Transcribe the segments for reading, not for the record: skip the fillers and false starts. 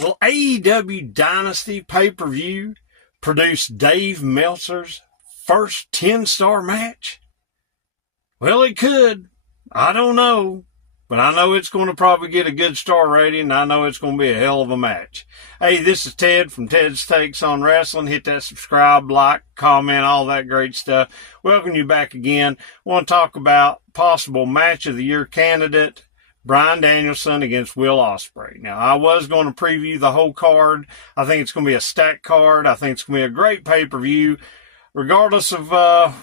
Will AEW Dynasty pay-per-view produce Dave Meltzer's first 10-star match? Well, it could. I don't know. But I know it's going to probably get a good star rating, and I know it's going to be a hell of a match. Hey, this is Ted from Ted's Takes on Wrestling. Hit that subscribe, like, comment, all that great stuff. Welcome you back again. I want to talk about possible match of the year candidate, Bryan Danielson against Will Ospreay. Now, I was going to preview the whole card. I think it's going to be a stacked card. I think it's going to be a great pay-per-view. Regardless of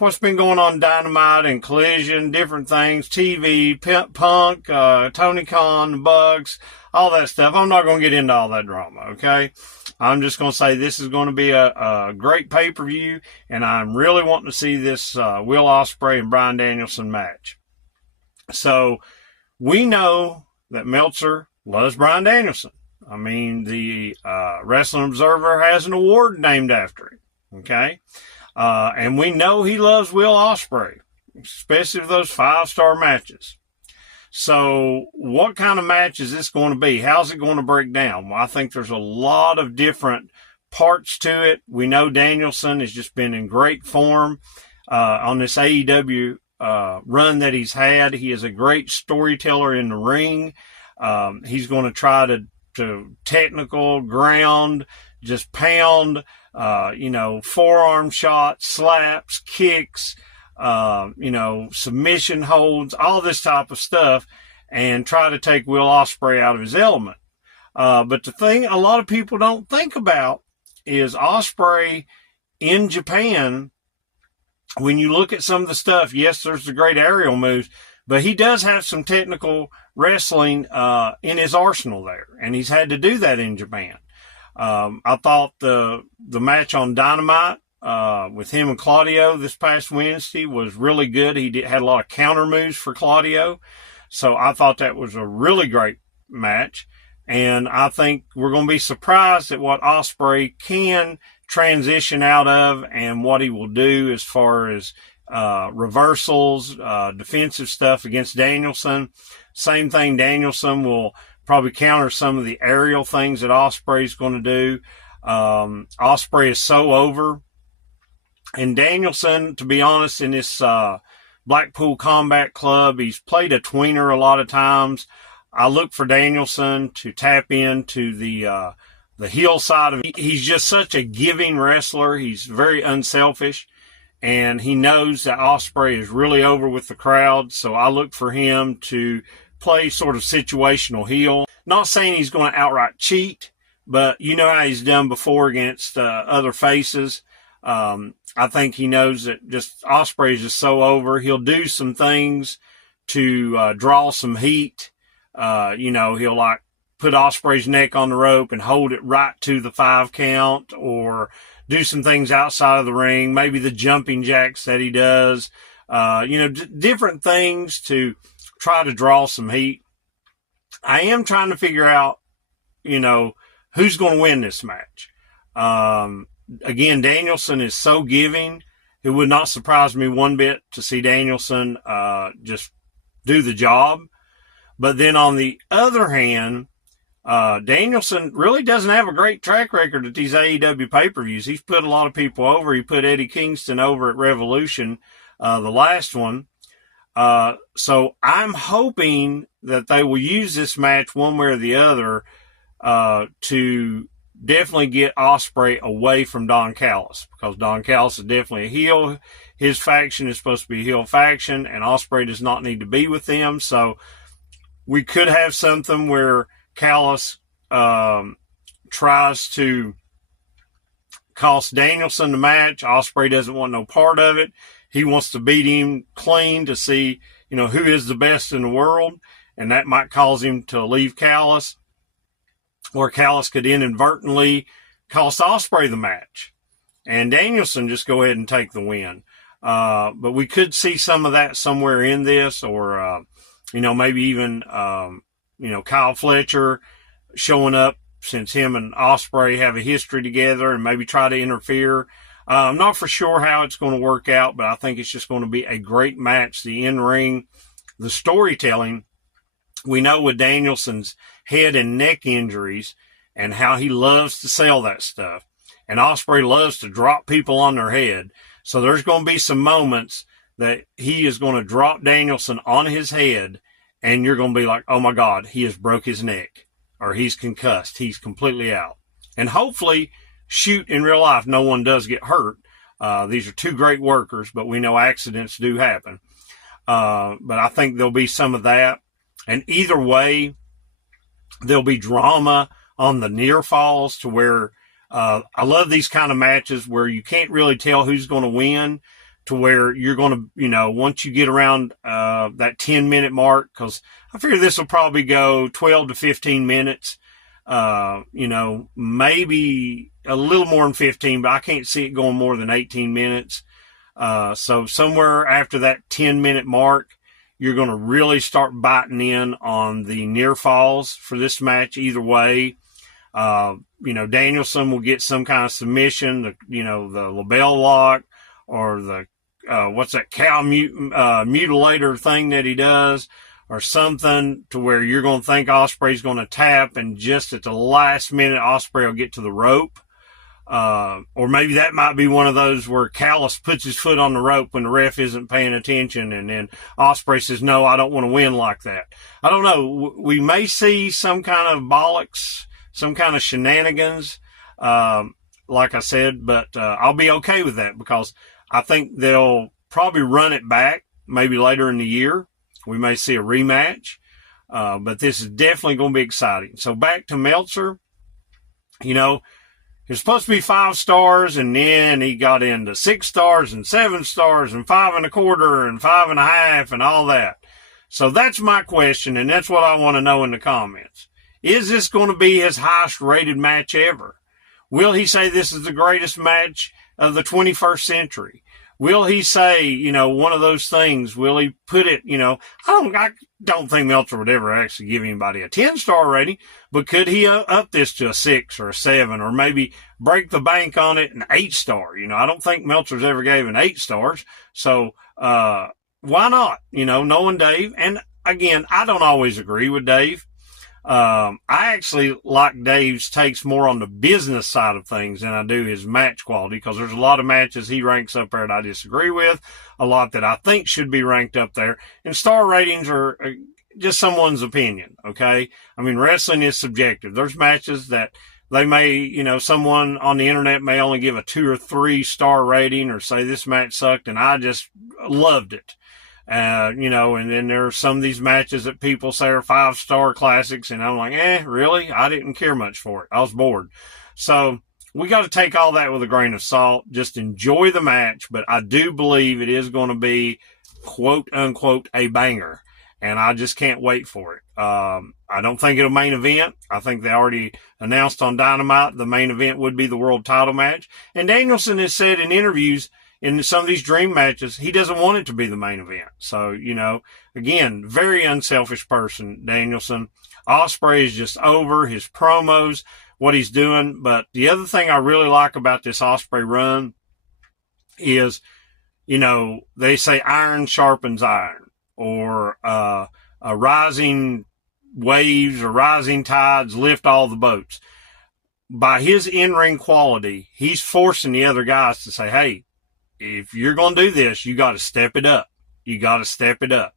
what's been going on Dynamite and Collision, different things, TV, Punk, Tony Khan, the Bucks, all that stuff. I'm not going to get into all that drama, okay? I'm just going to say this is going to be a great pay-per-view, and I'm really wanting to see this Will Ospreay and Bryan Danielson match. So we know that Meltzer loves Bryan Danielson. I mean, the Wrestling Observer has an award named after him, okay? And we know he loves Will Ospreay, especially for those 5-star matches. So what kind of match is this going to be? How's it going to break down? Well, I think there's a lot of different parts to it. We know Danielson has just been in great form on this AEW run that he's had. He is a great storyteller in the ring. He's going to try to technical, ground, just pound, forearm shots, slaps, kicks, submission holds, all this type of stuff, and try to take Will Ospreay out of his element. But the thing a lot of people don't think about is Ospreay in Japan, when you look at some of the stuff, yes, there's the great aerial moves, but he does have some technical wrestling in his arsenal there, and he's had to do that in Japan. I thought the match on Dynamite with him and Claudio this past Wednesday was really good. He had a lot of counter moves for Claudio, so I thought that was a really great match. And I think we're going to be surprised at what Ospreay can transition out of and what he will do as far as reversals, defensive stuff against Danielson. Same thing, Danielson will probably counter some of the aerial things that Ospreay's going to do. Ospreay is so over. And Danielson, to be honest, in this Blackpool Combat Club, he's played a tweener a lot of times. I look for Danielson to tap into the heel side of it. He's just such a giving wrestler. He's very unselfish. And he knows that Ospreay is really over with the crowd. So I look for him to play sort of situational heel. Not saying he's going to outright cheat, but you know how he's done before against other faces. I think he knows that just Ospreay is just so over. He'll do some things to draw some heat. He'll like put Ospreay's neck on the rope and hold it right to the 5 count, or do some things outside of the ring, maybe the jumping jacks that he does, different things to try to draw some heat. I am trying to figure out, who's going to win this match. Again, Danielson is so giving. It would not surprise me one bit to see Danielson just do the job. But then on the other hand, Danielson really doesn't have a great track record at these AEW pay-per-views. He's put a lot of people over. He put Eddie Kingston over at Revolution, the last one. So I'm hoping that they will use this match one way or the other to definitely get Ospreay away from Don Callis, because Don Callis is definitely a heel. His faction is supposed to be a heel faction, and Ospreay does not need to be with them. So we could have something where Callis tries to cost Danielson the match. Ospreay doesn't want no part of it. He wants to beat him clean to see, who is the best in the world, and that might cause him to leave Callis, or Callis could inadvertently cost Ospreay the match, and Danielson just go ahead and take the win. But we could see some of that somewhere in this, or maybe even Kyle Fletcher showing up, since him and Ospreay have a history together, and maybe try to interfere. I'm not for sure how it's going to work out, but I think it's just going to be a great match. The in-ring, the storytelling. We know with Danielson's head and neck injuries, and how he loves to sell that stuff. And Ospreay loves to drop people on their head. So there's going to be some moments that he is going to drop Danielson on his head, and you're going to be like, oh my God, he has broke his neck, or he's concussed. He's completely out. And hopefully, shoot, in real life, no one does get hurt. These are two great workers, but we know accidents do happen. But I think there'll be some of that. And either way, there'll be drama on the near falls to where I love these kind of matches where you can't really tell who's going to win, to where you're going to, once you get around that 10-minute mark, because I figure this will probably go 12 to 15 minutes, maybe a little more than 15, but I can't see it going more than 18 minutes. So somewhere after that 10-minute mark, you're going to really start biting in on the near falls for this match either way. Danielson will get some kind of submission, the label lock, or the, what's that cow mutilator thing that he does, or something to where you're going to think Ospreay's going to tap, and just at the last minute, Ospreay will get to the rope. Or maybe that might be one of those where Callis puts his foot on the rope when the ref isn't paying attention, and then Ospreay says, no, I don't want to win like that. I don't know. We may see some kind of bollocks, some kind of shenanigans, like I said, but I'll be okay with that, because I think they'll probably run it back maybe later in the year. We may see a rematch, but this is definitely going to be exciting. So back to Meltzer, it was supposed to be 5 stars, and then he got into 6 stars and 7 stars and 5.25 and 5.5 and all that. So that's my question, and that's what I want to know in the comments. Is this going to be his highest rated match ever? Will he say this is the greatest match of the 21st century? Will he say, one of those things? Will he put it, I don't think Meltzer would ever actually give anybody a 10-star rating, but could he up this to a 6 or a 7, or maybe break the bank on it an 8-star? I don't think Meltzer's ever gave an 8 stars. So, why not? Knowing Dave. And again, I don't always agree with Dave. I actually like Dave's takes more on the business side of things than I do his match quality, because there's a lot of matches he ranks up there that I disagree with, a lot that I think should be ranked up there. And star ratings are just someone's opinion, okay? I mean, wrestling is subjective. There's matches that they may, someone on the internet may only give a 2 or 3 star rating, or say this match sucked and I just loved it. And then there are some of these matches that people say are 5-star classics, and I'm like, really? I didn't care much for it. I was bored. So we got to take all that with a grain of salt. Just enjoy the match, but I do believe it is going to be, quote unquote, a banger, and I just can't wait for it. I don't think it'll main event. I think they already announced on Dynamite the main event would be the world title match, and Danielson has said in interviews in some of these dream matches, he doesn't want it to be the main event. So, again, very unselfish person, Danielson. Ospreay is just over his promos, what he's doing. But the other thing I really like about this Ospreay run is, they say iron sharpens iron, or rising waves or rising tides lift all the boats. By his in-ring quality, he's forcing the other guys to say, hey, if you're going to do this, you got to step it up. You got to step it up,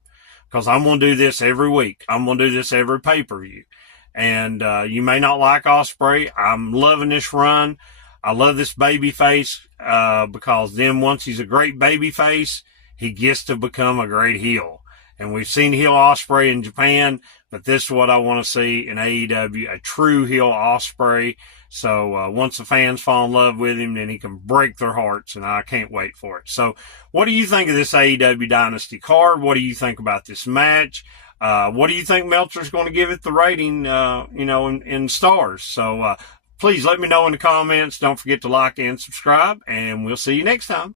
because I'm going to do this every week. I'm going to do this every pay-per-view. And you may not like Ospreay. I'm loving this run. I love this baby face because then once he's a great baby face, he gets to become a great heel. And we've seen heel Ospreay in Japan, but this is what I want to see in AEW, a true heel Ospreay. So once the fans fall in love with him, then he can break their hearts, and I can't wait for it. So what do you think of this AEW Dynasty card? What do you think about this match? What do you think Meltzer's going to give it the rating, in stars? So please let me know in the comments. Don't forget to like and subscribe, and we'll see you next time.